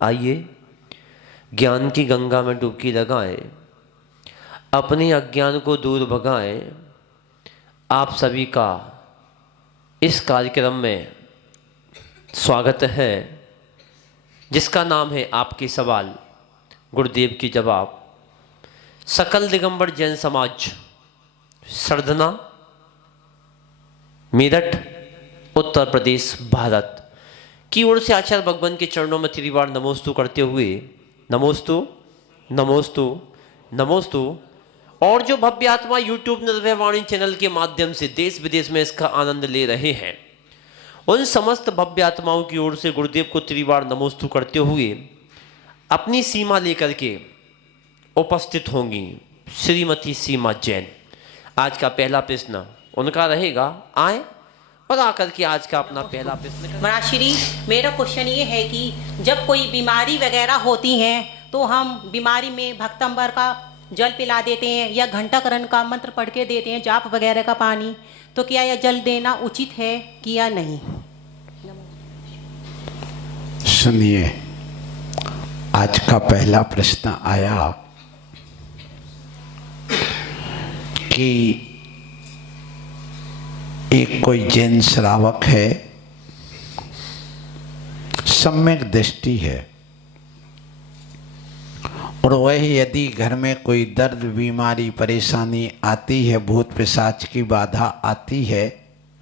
आइए ज्ञान की गंगा में डुबकी लगाएं, अपने अज्ञान को दूर भगाएं। आप सभी का इस कार्यक्रम में स्वागत है, जिसका नाम है आपके सवाल गुरुदेव की जवाब। सकल दिगंबर जैन समाज, सरधना, मेरठ, उत्तर प्रदेश, भारत की ओर से आचार्य भगवान के चरणों में त्रिवार नमोस्तु करते हुए नमोस्तु नमोस्तु नमोस्तु। और जो भव्य आत्मा यूट्यूब निर्भय वाणी चैनल के माध्यम से देश विदेश में इसका आनंद ले रहे हैं, उन समस्त भव्य आत्माओं की ओर से गुरुदेव को त्रिवार नमोस्तु करते हुए अपनी सीमा लेकर के उपस्थित होंगी श्रीमती सीमा जैन। आज का पहला प्रश्न उनका रहेगा, आए और आकर के आज का अपना पहला प्रश्न। महाश्री, मेरा क्वेश्चन ये है कि जब कोई बीमारी वगैरह होती है तो हम बीमारी में भक्तंबर का जल पिला देते हैं या घंटाकरण का मंत्र पढ़ के देते हैं, जाप वगैरह का पानी, तो क्या यह जल देना उचित है कि या नहीं? सुनिए, आज का पहला प्रश्न आया कि एक कोई जैन श्रावक है, सम्यक दृष्टि है, और वह यदि घर में कोई दर्द, बीमारी, परेशानी आती है, भूत पिशाच की बाधा आती है,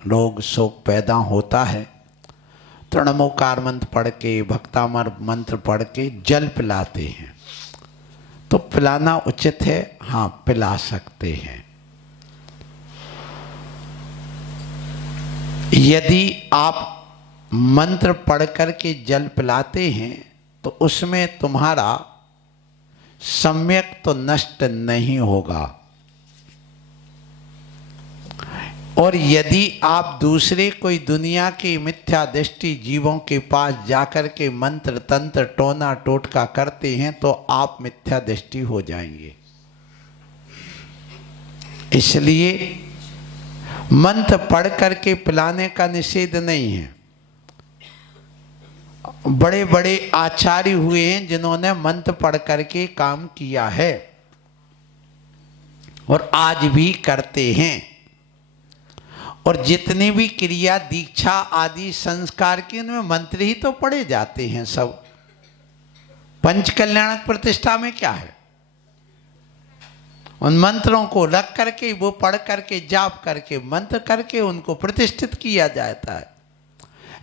रोग शोक पैदा होता है, तो नमोकार मंत्र पढ़ के, भक्तामर मंत्र पढ़ के जल पिलाते हैं। तो पिलाना उचित है? हाँ, पिला सकते हैं। यदि आप मंत्र पढ़ करके जल पिलाते हैं तो उसमें तुम्हारा सम्यक तो नष्ट नहीं होगा, और यदि आप दूसरे कोई दुनिया की मिथ्या दृष्टि जीवों के पास जाकर के मंत्र तंत्र टोना टोटका करते हैं तो आप मिथ्या दृष्टि हो जाएंगे। इसलिए मंत्र पढ़ करके पिलाने का निषेध नहीं है। बड़े बड़े आचार्य हुए हैं जिन्होंने मंत्र पढ़ करके काम किया है और आज भी करते हैं। और जितनी भी क्रिया, दीक्षा आदि संस्कार के, उनमें मंत्र ही तो पढ़े जाते हैं सब। पंच कल्याणक प्रतिष्ठा में क्या है? उन मंत्रों को रख करके, वो पढ़ करके, जाप करके, मंत्र करके उनको प्रतिष्ठित किया जाता है।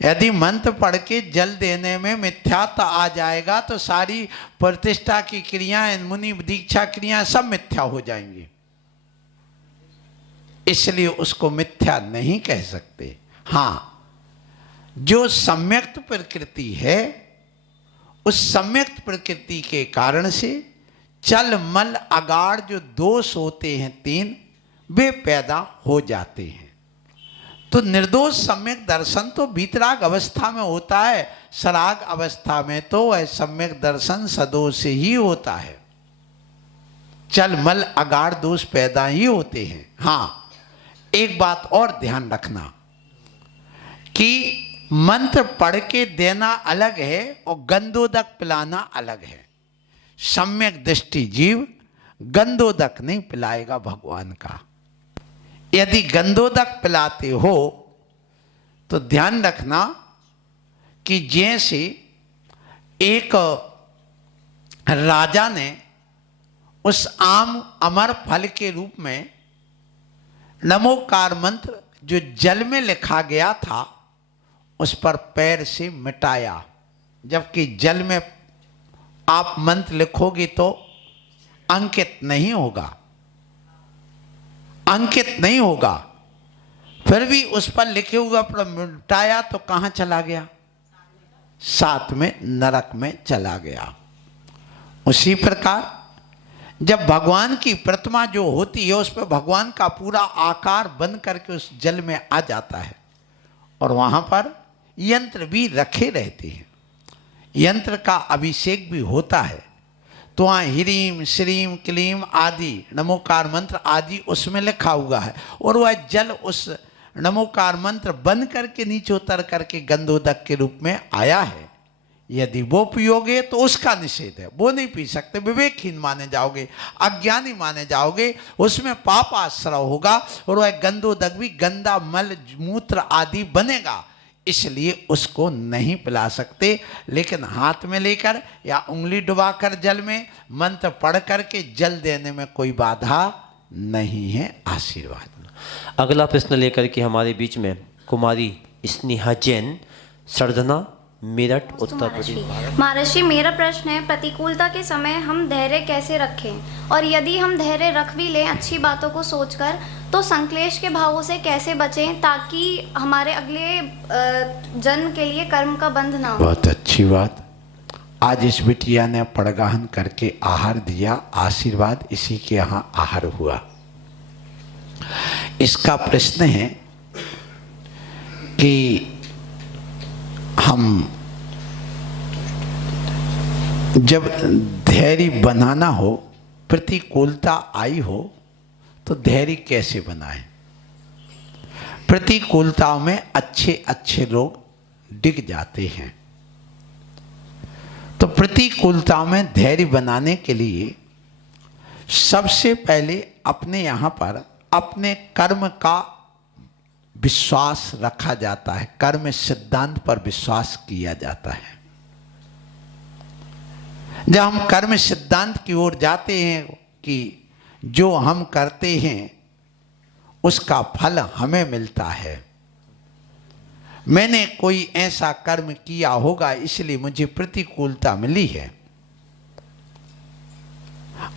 यदि मंत्र पढ़ के जल देने में मिथ्यात्व आ जाएगा तो सारी प्रतिष्ठा की क्रियाएं, मुनि दीक्षा क्रियाएं सब मिथ्या हो जाएंगी। इसलिए उसको मिथ्या नहीं कह सकते। हाँ, जो सम्यक्त प्रकृति है, उस सम्यक्त प्रकृति के कारण से चल मल अगाड़ जो दोष होते हैं 3, वे पैदा हो जाते हैं। तो निर्दोष सम्यक दर्शन तो वीतराग अवस्था में होता है, सराग अवस्था में तो वह सम्यक दर्शन सदोष ही होता है। चल मल अगाड़ दोष पैदा ही होते हैं। हाँ, एक बात और ध्यान रखना कि मंत्र पढ़ के देना अलग है और गंधोदक पिलाना अलग है। सम्यक दृष्टि जीव गंधोदक नहीं पिलाएगा भगवान का। यदि गंधोदक पिलाते हो तो ध्यान रखना कि जैसे एक राजा ने उस आम अमर फल के रूप में नमोकार मंत्र जो जल में लिखा गया था उस पर पैर से मिटाया, जबकि जल में आप मंत्र लिखोगे तो अंकित नहीं होगा, अंकित नहीं होगा। फिर भी उस पर लिखे हुआ पर मिटाया तो कहां चला गया? साथ में नरक में चला गया। उसी प्रकार जब भगवान की प्रतिमा जो होती है उस पर भगवान का पूरा आकार बन करके उस जल में आ जाता है और वहां पर यंत्र भी रखे रहते हैं, यंत्र का अभिषेक भी होता है। तो वहाँ ह्रीम श्रीम क्लीम आदि नमोकार मंत्र आदि उसमें लिखा हुआ है और वह जल उस नमोकार मंत्र बन करके नीचे उतर करके गंधोदक के रूप में आया है। यदि वो पियोगे तो उसका निषेध है, वो नहीं पी सकते, विवेकहीन माने जाओगे, अज्ञानी माने जाओगे, उसमें पाप आश्रय होगा और वह गंदोदक भी गंदा मल मूत्र आदि बनेगा, इसलिए उसको नहीं पिला सकते। लेकिन हाथ में लेकर या उंगली डुबाकर जल में मंत्र पढ़ करके जल देने में कोई बाधा नहीं है। आशीर्वाद। अगला प्रश्न लेकर के हमारे बीच में कुमारी स्नेहा जैन, सरधना, मेरठ, उत्तर प्रदेश। महर्षि, मेरा प्रश्न है, प्रतिकूलता के समय हम धैर्य कैसे रखें, और यदि हम धैर्य रख भी लें अच्छी बातों को सोचकर, तो संक्लेश के भावों से कैसे बचें ताकि हमारे अगले जन्म के लिए कर्म का बंध ना हो। बहुत अच्छी बात। आज इस बिटिया ने पड़गाहन करके आहार दिया, आशीर्वाद इसी के यहाँ आहार हुआ। इसका प्रश्न है कि हम जब धैर्य बनाना हो, प्रतिकूलता आई हो, तो धैर्य कैसे बनाएं। प्रतिकूलताओं में अच्छे अच्छे लोग डिग जाते हैं, तो प्रतिकूलताओं में धैर्य बनाने के लिए सबसे पहले अपने यहाँ पर अपने कर्म का विश्वास रखा जाता है, कर्म सिद्धांत पर विश्वास किया जाता है। जब हम कर्म सिद्धांत की ओर जाते हैं कि जो हम करते हैं उसका फल हमें मिलता है, मैंने कोई ऐसा कर्म किया होगा इसलिए मुझे प्रतिकूलता मिली है,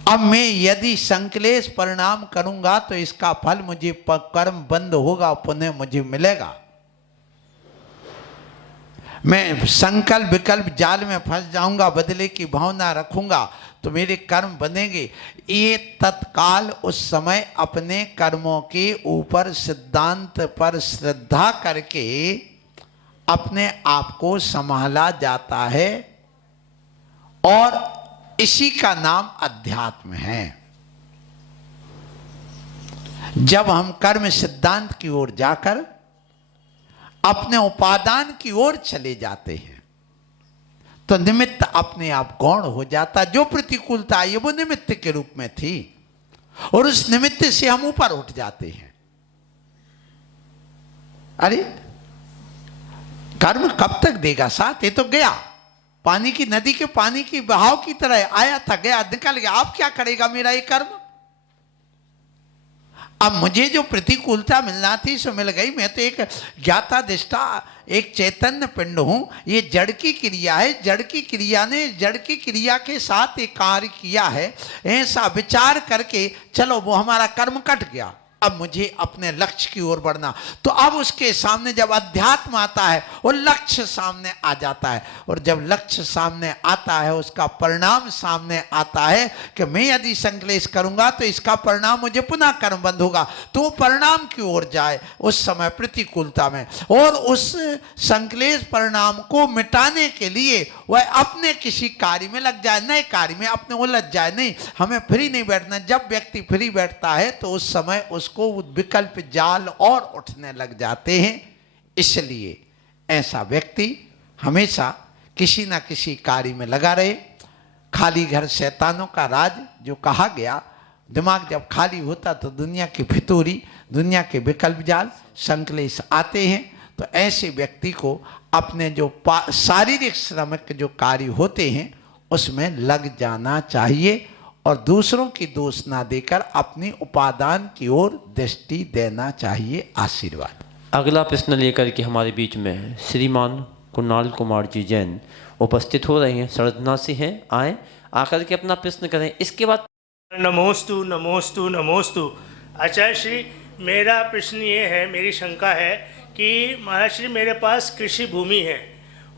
अब मैं यदि संक्लेश परिणाम करूंगा तो इसका फल मुझे कर्म बंद होगा, पुनः मुझे मिलेगा। मैं संकल्प विकल्प जाल में फंस जाऊंगा, बदले की भावना रखूंगा तो मेरे कर्म बनेंगे। ये तत्काल उस समय अपने कर्मों के ऊपर सिद्धांत पर श्रद्धा करके अपने आप को संभाला जाता है, और इसी का नाम अध्यात्म है। जब हम कर्म सिद्धांत की ओर जाकर अपने उपादान की ओर चले जाते हैं तो निमित्त अपने आप गौण हो जाता। जो प्रतिकूलता आई वो निमित्त के रूप में थी, और उस निमित्त से हम ऊपर उठ जाते हैं। अरे कर्म कब तक देगा साथ, ये तो गया, पानी की नदी के पानी की बहाव की तरह आया था, गया, निकल गया। आप क्या करेगा मेरा ये कर्म। अब मुझे जो प्रतिकूलता मिलना थी सो मिल गई। मैं तो एक ज्ञाता दृष्टा, एक चैतन्य पिंड हूं। ये जड़ की क्रिया है, जड़ की क्रिया ने जड़ की क्रिया के साथ एक कार्य किया है, ऐसा विचार करके चलो वो हमारा कर्म कट गया, अब मुझे अपने लक्ष्य की ओर बढ़ना। तो अब उसके सामने जब अध्यात्म आता है वो लक्ष्य सामने आ जाता है, और जब लक्ष्य सामने आता है उसका परिणाम सामने आता है कि मैं यदि संक्लेश करूंगा तो इसका परिणाम मुझे पुनः कर्म बंध होगा, तो वो परिणाम की ओर जाए उस समय प्रतिकूलता में, और उस संक्लेश परिणाम को मिटाने के लिए वह अपने किसी कार्य में लग जाए, नए कार्य में अपने उलझ जाए। नहीं, हमें फ्री नहीं बैठना। जब व्यक्ति फ्री बैठता है तो उस समय उसको विकल्प जाल और उठने लग जाते हैं। इसलिए ऐसा व्यक्ति हमेशा किसी ना किसी कार्य में लगा रहे। खाली घर शैतानों का राज जो कहा गया, दिमाग जब खाली होता तो दुनिया की फितूरी, दुनिया के विकल्प जाल, संक्लेश आते हैं। तो ऐसे व्यक्ति को अपने जो शारीरिक श्रमिक जो कार्य होते हैं उसमें लग जाना चाहिए, और दूसरों की दोष ना देकर अपनी उपादान की ओर दृष्टि देना चाहिए। आशीर्वाद। अगला प्रश्न लेकर के हमारे बीच में श्रीमान कुणाल कुमार जी जैन उपस्थित हो रहे हैं, सरधना से हैं, आए आकर के अपना प्रश्न करें। इसके बाद नमोस्तु नमोस्तु नमोस्तु। आचार्य श्री, मेरा प्रश्न ये है, मेरी शंका है कि महर्षि मेरे पास कृषि भूमि है,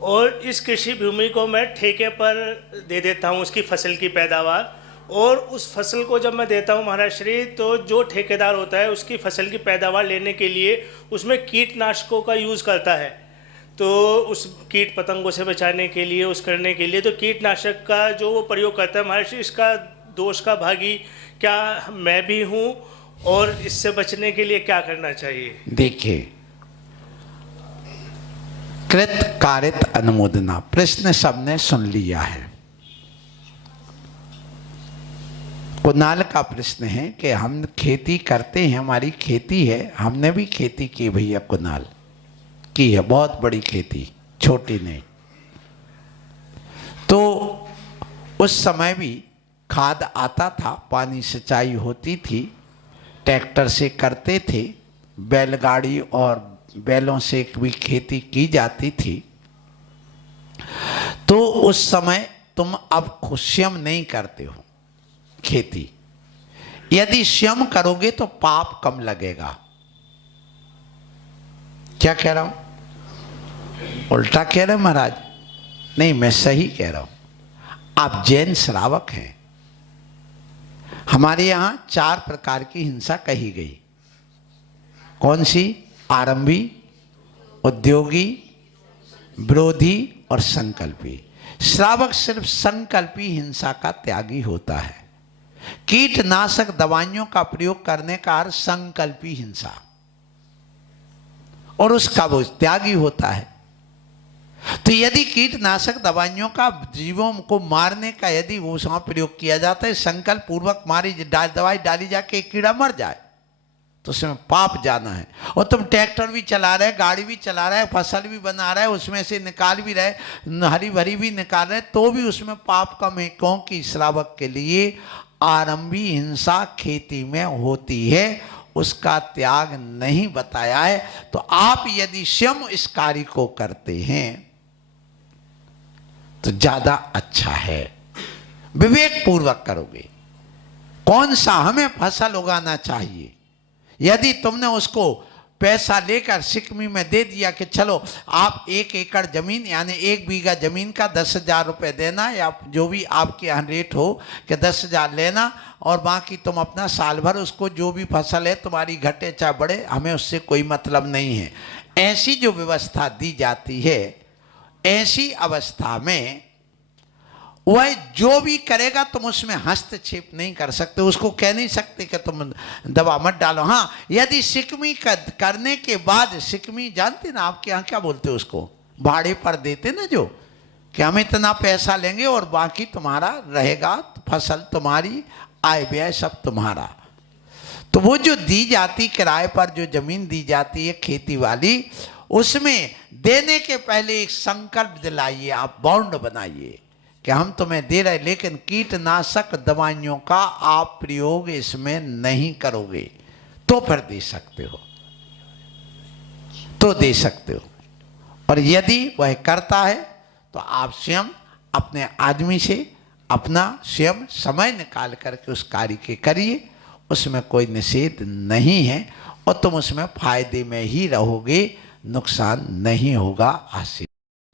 और इस कृषि भूमि को मैं ठेके पर दे देता हूँ, उसकी फसल की पैदावार, और उस फसल को जब मैं देता हूँ महर्षि, तो जो ठेकेदार होता है उसकी फसल की पैदावार लेने के लिए उसमें कीटनाशकों का यूज़ करता है। तो उस कीट पतंगों से बचाने के लिए, उस करने के लिए तो कीटनाशक का जो वो प्रयोग करता है महर्षि, इसका दोष का भागी क्या मैं भी हूँ, और इससे बचने के लिए क्या करना चाहिए। देखिए, कृत कारित अनुमोदना। प्रश्न सबने सुन लिया है। कुणाल का प्रश्न है कि हम खेती करते हैं, हमारी खेती है, हमने भी खेती की भैया, कुणाल की है, बहुत बड़ी खेती, छोटी नहीं। तो उस समय भी खाद आता था, पानी सिंचाई होती थी, ट्रैक्टर से करते थे, बैलगाड़ी और बैलों से भी खेती की जाती थी। तो उस समय तुम अब स्वयं नहीं करते हो खेती। यदि स्वयं करोगे तो पाप कम लगेगा। क्या कह रहा हूं? उल्टा कह रहे महाराज? नहीं, मैं सही कह रहा हूं। आप जैन श्रावक हैं। हमारे यहां 4 प्रकार की हिंसा कही गई। कौन सी? आरंभी, उद्योगी, विरोधी और संकल्पी। श्रावक सिर्फ संकल्पी हिंसा का त्यागी होता है। कीटनाशक दवाइयों का प्रयोग करने का अर्थ संकल्पी हिंसा, और उसका वो त्यागी होता है। तो यदि कीटनाशक दवाइयों का जीवों को मारने का यदि वो उसमें प्रयोग किया जाता है, संकल्प पूर्वक मारी दवाई डाली जाके एक कीड़ा मर जाए, तो उसमें पाप जाना है। और तुम ट्रैक्टर भी चला रहे, गाड़ी भी चला रहे, फसल भी बना रहे, उसमें से निकाल भी रहे, हरी भरी भी निकाल रहे, तो भी उसमें पाप कम है। क्योंकि श्रावक के लिए आरंभी हिंसा खेती में होती है, उसका त्याग नहीं बताया है। तो आप यदि स्वयं इस कार्य को करते हैं तो ज्यादा अच्छा है। विवेक पूर्वक करोगे। कौन सा हमें फसल उगाना चाहिए। यदि तुमने उसको पैसा लेकर सिकमी में दे दिया कि चलो आप 1 एकड़ जमीन यानी 1 बीघा जमीन का 10,000 रुपये देना, या जो भी आपके यहाँ रेट हो कि 10,000 लेना, और बाकी तुम अपना साल भर उसको जो भी फसल है तुम्हारी घटे चाहे बढ़े, हमें उससे कोई मतलब नहीं है। ऐसी जो व्यवस्था दी जाती है, ऐसी अवस्था में वह जो भी करेगा तुम उसमें हस्तक्षेप नहीं कर सकते। उसको कह नहीं सकते कि तुम दवा मत डालो। हाँ, यदि सिकमी करने के बाद, सिकमी जानते ना आपके यहाँ क्या बोलते हो उसको, भाड़े पर देते ना, जो कि हम इतना पैसा लेंगे और बाकी तुम्हारा रहेगा, फसल तुम्हारी, आय व्यय सब तुम्हारा। तो वो जो दी जाती किराए पर जो जमीन दी जाती है खेती वाली, उसमें देने के पहले एक संकल्प दिलाइए, आप बॉन्ड बनाइए कि हम तुम्हें दे रहे, लेकिन कीटनाशक दवाइयों का आप प्रयोग इसमें नहीं करोगे, तो फिर दे सकते हो, तो दे सकते हो। और यदि वह करता है तो आप स्वयं अपने आदमी से अपना स्वयं समय निकाल करके उस कार्य के करिए, उसमें कोई निषेध नहीं है, और तुम उसमें फायदे में ही रहोगे, नुकसान नहीं होगा। आशीष।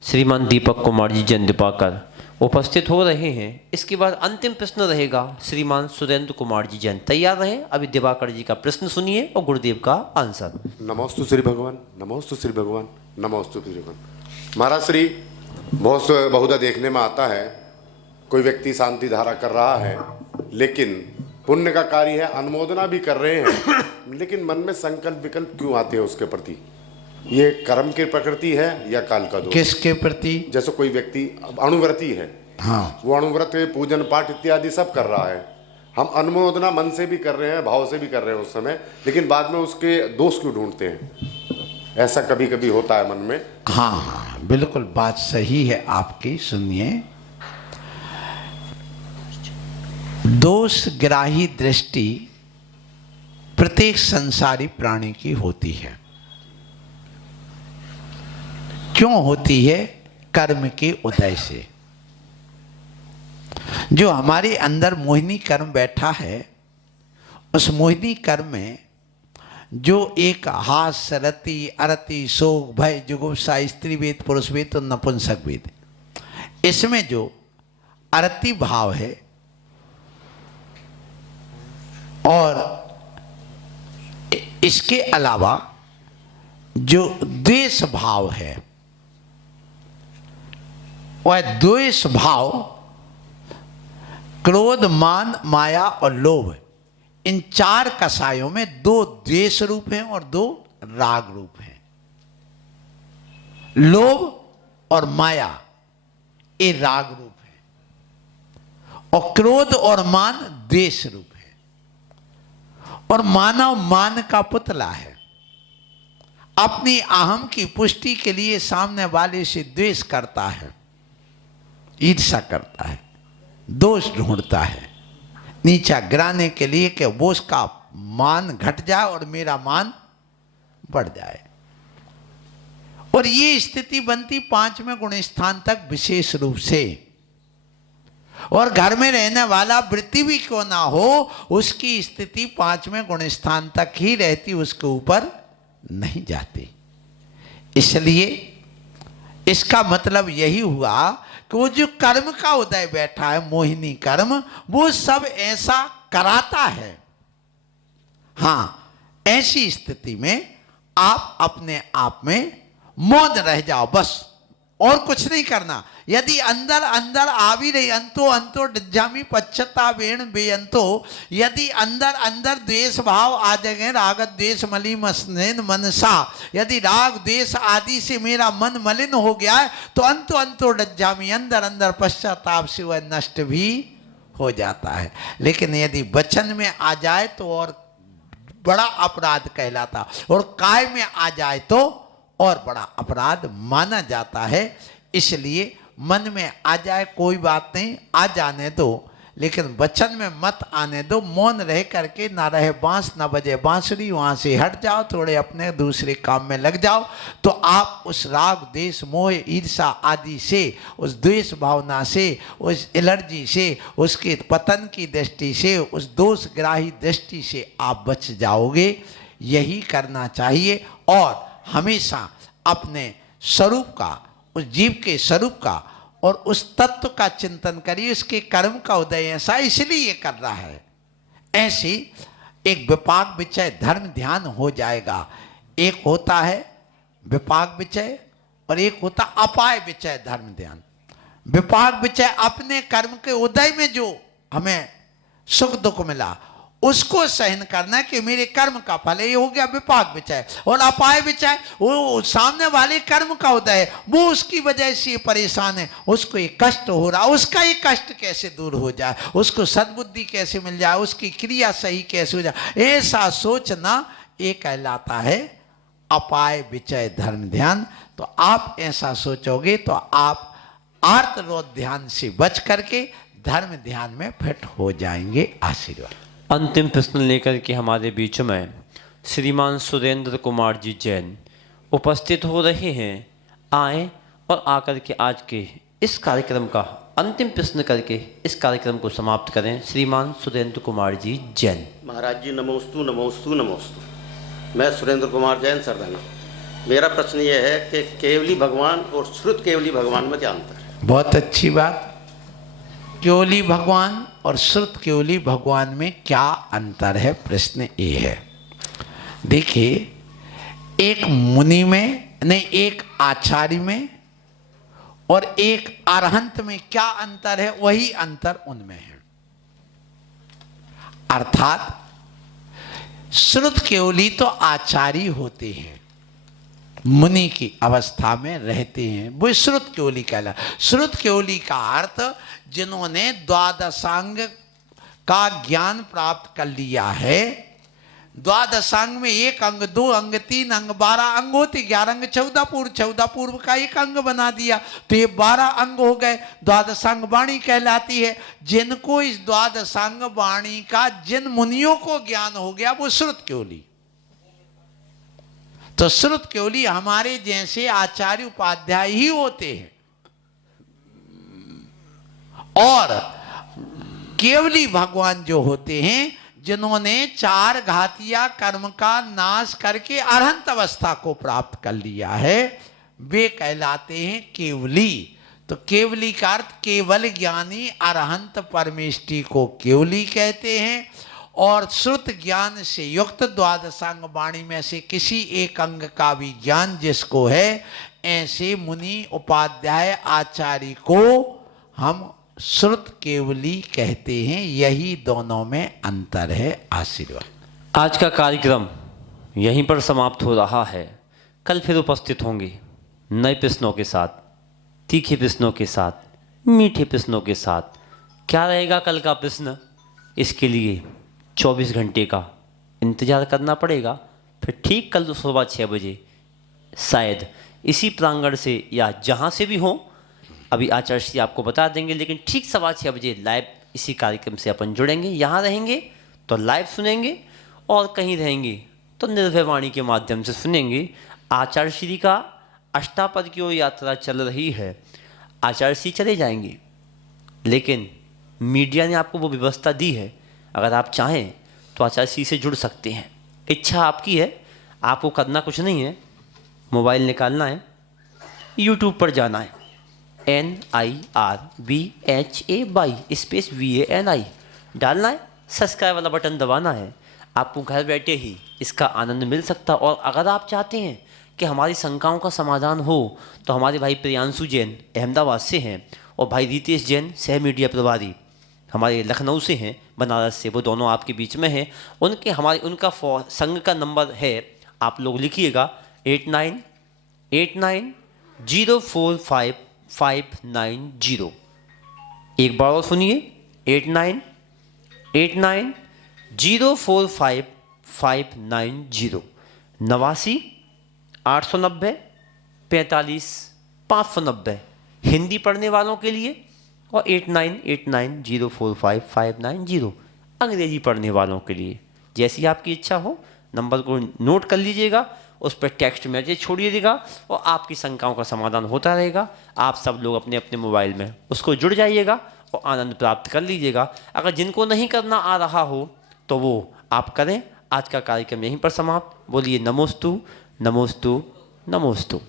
श्रीमान दीपक कुमार जी जैन दीपाकर उपस्थित हो रहे हैं। इसके बाद अंतिम प्रश्न रहेगा श्रीमान सुरेंद्र कुमार जी जैन। तैयार रहे। अभी दिवाकर जी का प्रश्न सुनिए और गुरुदेव का आंसर। नमोस्तु श्री भगवान, नमोस्तु श्री भगवान, नमोस्तु श्री भगवान। महाराज श्री, बहुधा देखने में आता है कोई व्यक्ति शांति धारा कर रहा है, लेकिन पुण्य का कार्य है, अनुमोदना भी कर रहे हैं, लेकिन मन में संकल्प विकल्प क्यों आते हैं उसके प्रति? ये कर्म की प्रकृति है या काल का दोष? किसके प्रति? जैसे कोई व्यक्ति अणुव्रती है, हाँ, वो अणुव्रत पूजन पाठ इत्यादि सब कर रहा है, हम अनुमोदना मन से भी कर रहे हैं, भाव से भी कर रहे हैं उस समय, लेकिन बाद में उसके दोष क्यों ढूंढते हैं? ऐसा कभी कभी होता है मन में। हाँ हाँ, बिल्कुल बात सही है आपकी। सुनिए, दोष ग्राही दृष्टि प्रत्येक संसारी प्राणी की होती है। क्यों होती है? कर्म के उदय से। जो हमारे अंदर मोहिनी कर्म बैठा है, उस मोहिनी कर्म में जो एक हास, रति, अरति, शोक, भय, जुगुप्सा, स्त्री वेद, पुरुष वेद और नपुंसक वेद, इसमें जो अरति भाव है और इसके अलावा जो द्वेष भाव है, वह द्वेष भाव क्रोध, मान, माया और लोभ, इन 4 कसायों में 2 द्वेष रूप हैं और 2 राग रूप हैं। लोभ और माया ये राग रूप है, और क्रोध और मान द्वेष रूप है। और मानव मान का पुतला है, अपनी अहम की पुष्टि के लिए सामने वाले से द्वेष करता है, ईर्ष्या करता है, दोष ढूंढता है, नीचा गिराने के लिए कि वो उसका मान घट जाए और मेरा मान बढ़ जाए। और ये स्थिति बनती 5वें गुण स्थान तक विशेष रूप से। और घर में रहने वाला वृत्ति भी क्यों ना हो, उसकी स्थिति 5वें गुण स्थान तक ही रहती, उसके ऊपर नहीं जाती। इसलिए इसका मतलब यही हुआ कि वो जो कर्म का उदय बैठा है, मोहिनी कर्म, वो सब ऐसा कराता है। हाँ, ऐसी स्थिति में आप अपने आप में मौन रह जाओ, बस और कुछ नहीं करना। यदि अंदर अंदर आ भी रही, अंतो अंतो डिज्जामी पश्चातापेण बेअंतो, यदि अंदर अंदर द्वेष भाव आ जाएंगे, राग द्वेष मलिमस्नेन मनसा, यदि राग द्वेष आदि से मेरा मन मलिन हो गया है, तो अंतो अंतो डिज्जामी, अंदर अंदर पश्चाताप से वह नष्ट भी हो जाता है। लेकिन यदि वचन में आ जाए तो और बड़ा अपराध कहलाता, और काय में आ जाए तो और बड़ा अपराध माना जाता है। इसलिए मन में आ जाए कोई बात नहीं, आ जाने दो, लेकिन वचन में मत आने दो। मौन रह करके, ना रहे बांस ना बजे बांसुरी, वहां से हट जाओ, थोड़े अपने दूसरे काम में लग जाओ, तो आप उस राग देश मोह ईर्षा आदि से, उस द्वेष भावना से, उस एलर्जी से, उसके पतन की दृष्टि से, उस दोष ग्राही दृष्टि से आप बच जाओगे। यही करना चाहिए। और हमेशा अपने स्वरूप का, उस जीव के स्वरूप का और उस तत्व का चिंतन करिए। उसके कर्म का उदय ऐसा इसलिए ये कर रहा है, ऐसी एक विपाक विचय धर्म ध्यान हो जाएगा। एक होता है विपाक विचय और एक होता अपाय विचय धर्म ध्यान। विपाक विचय अपने कर्म के उदय में जो हमें सुख दुख मिला उसको सहन करना कि मेरे कर्म का फल, ये हो गया विपाक विचय। और अपाय विचय, वो सामने वाले कर्म का उदय है, वो उसकी वजह से परेशान है, उसको एक कष्ट हो रहा, उसका ये कष्ट कैसे दूर हो जाए, उसको सद्बुद्धि कैसे मिल जाए, उसकी क्रिया सही कैसे हो जाए, ऐसा सोचना ये कहलाता है अपाय विचय धर्म ध्यान। तो आप ऐसा सोचोगे तो आप आर्तरोध ध्यान से बच करके धर्म ध्यान में फिट हो जाएंगे। आशीर्वाद। अंतिम प्रश्न लेकर के हमारे बीच में श्रीमान सुरेंद्र कुमार जी जैन उपस्थित हो रहे हैं। आए और आकर के आज के इस कार्यक्रम का अंतिम प्रश्न करके इस कार्यक्रम को समाप्त करें। श्रीमान सुरेंद्र कुमार जी जैन। महाराज जी नमोस्तु नमोस्तु नमोस्तु। मैं सुरेंद्र कुमार जैन सरदानी। मेरा प्रश्न ये है कि केवली भगवान और श्रुत केवली भगवान में क्या अंतर है? बहुत अच्छी बात। केवली भगवान और श्रुत केवली भगवान में क्या अंतर है, प्रश्न ये है। देखिए, एक मुनि में नहीं, एक आचार्य में और एक अरहंत में क्या अंतर है, वही अंतर उनमें है। अर्थात श्रुत केवली तो आचार्य होते हैं, मुनि की अवस्था में रहते हैं, वो श्रुत केवली कहला। श्रुत केवली का अर्थ जिन्होंने द्वादशांग का ज्ञान प्राप्त कर लिया है। द्वादशांग में 1 अंग, 2 अंग, 3 अंग, 12 अंग होते, 11 अंग 14 पूर्व, 14 पूर्व का 1 अंग बना दिया, तो ये 12 अंग हो गए। द्वादशांग वाणी कहलाती है। जिनको इस द्वादशांग वाणी का जिन मुनियों को ज्ञान हो गया वो श्रुत केवली। तो श्रुत केवली हमारे जैसे आचार्य उपाध्याय ही होते हैं। और केवली भगवान जो होते हैं जिन्होंने 4 घातिया कर्म का नाश करके अरहंत अवस्था को प्राप्त कर लिया है, वे कहलाते हैं केवली। तो केवली का अर्थ केवल ज्ञानी अरहंत परमेष्टि को केवली कहते हैं। और श्रुत ज्ञान से युक्त द्वादशांग वाणी में से किसी एक अंग का भी ज्ञान जिसको है, ऐसे मुनि उपाध्याय आचार्य को हम श्रुत केवली कहते हैं। यही दोनों में अंतर है। आशीर्वाद। आज का कार्यक्रम यहीं पर समाप्त हो रहा है। कल फिर उपस्थित होंगे। नए प्रश्नों के साथ, तीखे प्रश्नों के साथ, मीठे प्रश्नों के साथ। क्या रहेगा कल का प्रश्न, इसके लिए 24 घंटे का इंतज़ार करना पड़ेगा। फिर ठीक कल सुबह 6 बजे शायद इसी प्रांगण से या जहाँ से भी हो, अभी आचार्य श्री आपको बता देंगे, लेकिन ठीक 6:15 बजे लाइव इसी कार्यक्रम से अपन जुड़ेंगे। यहाँ रहेंगे तो लाइव सुनेंगे और कहीं रहेंगे तो निर्भय वाणी के माध्यम से सुनेंगे। आचार्य श्री का अष्टापद की ओर यात्रा चल रही है। आचार्य श्री चले जाएंगे, लेकिन मीडिया ने आपको वो व्यवस्था दी है, अगर आप चाहें तो आचार्य श्री से जुड़ सकते हैं। इच्छा आपकी है, आपको करना कुछ नहीं है, मोबाइल निकालना है, यूट्यूब पर जाना है, NIRVHAY स्पेस VANI डालना है, सब्सक्राइब वाला बटन दबाना है। आपको घर बैठे ही इसका आनंद मिल सकता है। और अगर आप चाहते हैं कि हमारी शंकाओं का समाधान हो तो हमारे भाई प्रियांशु जैन अहमदाबाद से हैं और भाई रितेश जैन सह मीडिया प्रभारी हमारे लखनऊ से हैं, बनारस से, वो दोनों आपके बीच में हैं। उनका संघ का नंबर है, आप लोग लिखिएगा 8989045590। एक बार और सुनिए, 8989045590, 89 890 45 590 हिंदी पढ़ने वालों के लिए, और 8989045590 अंग्रेजी पढ़ने वालों के लिए। जैसी आपकी इच्छा हो नंबर को नोट कर लीजिएगा, उस पर टेक्स्ट मैसेज छोड़िएगा और आपकी शंकाओं का समाधान होता रहेगा। आप सब लोग अपने अपने मोबाइल में उसको जुड़ जाइएगा और आनंद प्राप्त कर लीजिएगा। अगर जिनको नहीं करना आ रहा हो तो वो आप करें। आज का कार्यक्रम यहीं पर समाप्त। बोलिए नमोस्तु नमोस्तु नमोस्तु।